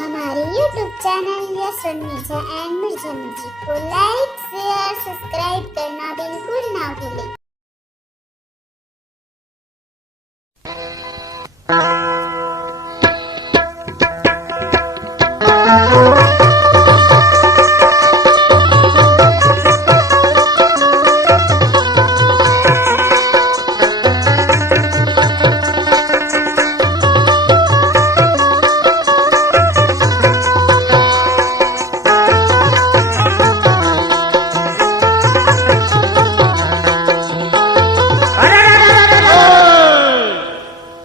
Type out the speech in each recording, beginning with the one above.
हमारे YouTube channel yes Mirza and Mirza music को लाइक share subscribe करना बिल्कुल ना भूलें।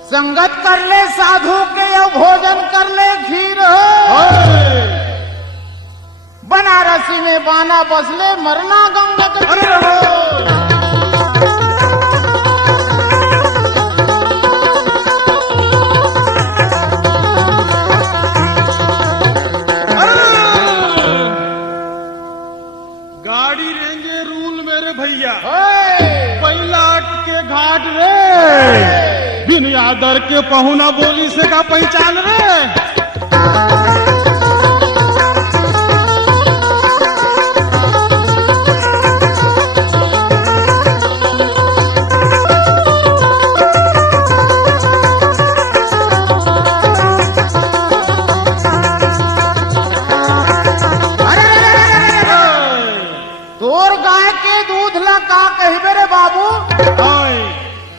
संगत कर ले साधु के या भोजन कर ले खीर हो। बनारसी में बाना बसले मरना गंगा के तीर हो। गाड़ी रेंगे रूल मेरे भैया पहला के घाट रे बिन आदर के पहुना बोली से का पहचान रे। तोर गाय के दूध ला का कहबे रे बाबू।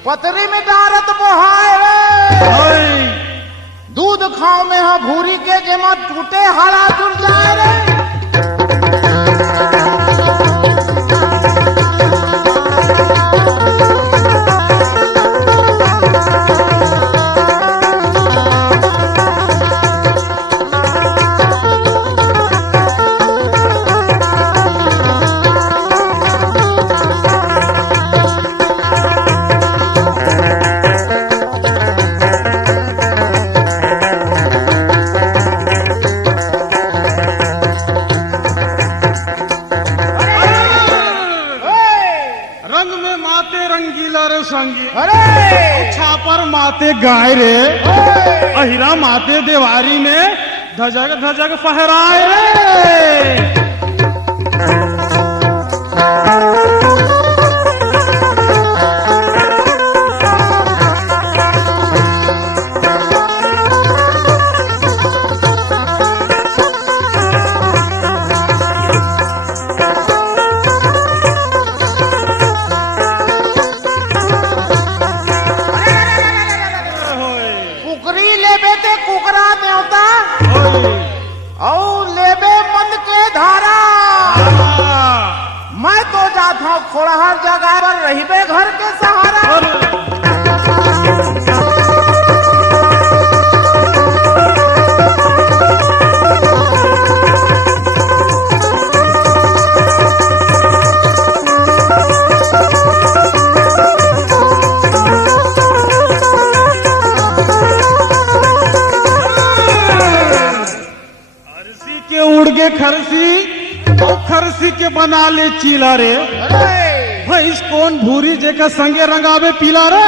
पतरी में डारत बोहाए रे। दूध खाओ में हा भूरी के जेमा टूटे हाड़ा जुड़ जाए रे। रंग में माते रंगीला रे संगी अरे छापर माते गाय रे अहिरा माते देवारी में धजक धजक फहराए रे। कुकरी लेबे ते कुकरा देवता और लेबे मंद के धारा। मैं तो जात हूँ खोड़हर जगह पर रहीबे घर के सहारा। के उड़ गे खरसी और खरसी के बना ले चीला रे। भैंस कौन भूरी जेका संगे रंगावे पीला रे।